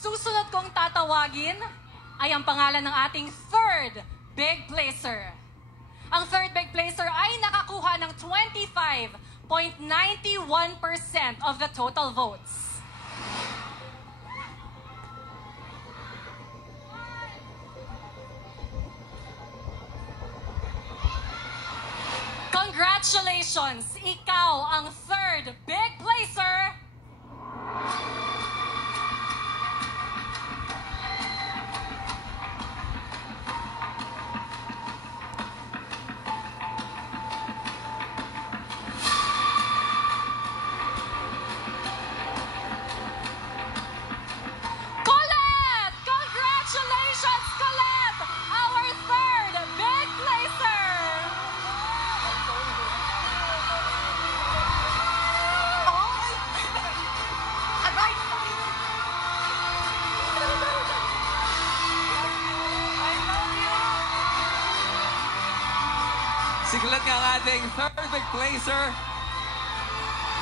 Susunod kong tatawagin ay ang pangalan ng ating third big placer. Ang third big placer ay nakakuha ng 25.91% of the total votes. Congratulations! Ikaw ang third big placer! Colette! Congratulations, Colette! Our third big placer! Si Colette nga ang ating third big placer.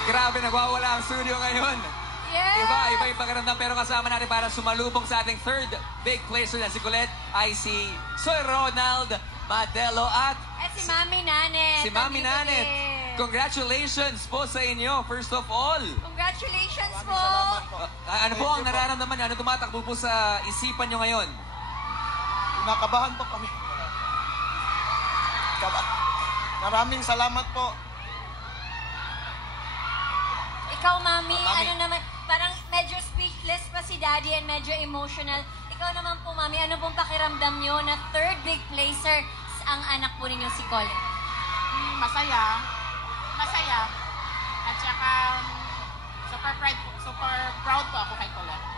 Grabe, nagwawala ang studio ngayon. Yes! Iba yung pakiramdam. Pero kasama natin para sumalubong sa ating third big placer na si Colette ay si Soy Ronald Madelo at si Mami Nanet. si Mami Nanet. Congratulations po sa inyo, first of all. Congratulations po. Ano po ang nararamdaman niyo? Ano tumatakbo po sa isipan niyo ngayon? Nakabahan po kami. Maraming salamat po. Ikaw, Mami, ano naman, parang medyo speechless pa si Daddy and medyo emotional. Ikaw naman po, Mami, ano pong pakiramdam nyo na third big placer ang anak po ninyo si Colette? Masaya. Masaya. At saka, super proud po ako kay Colette.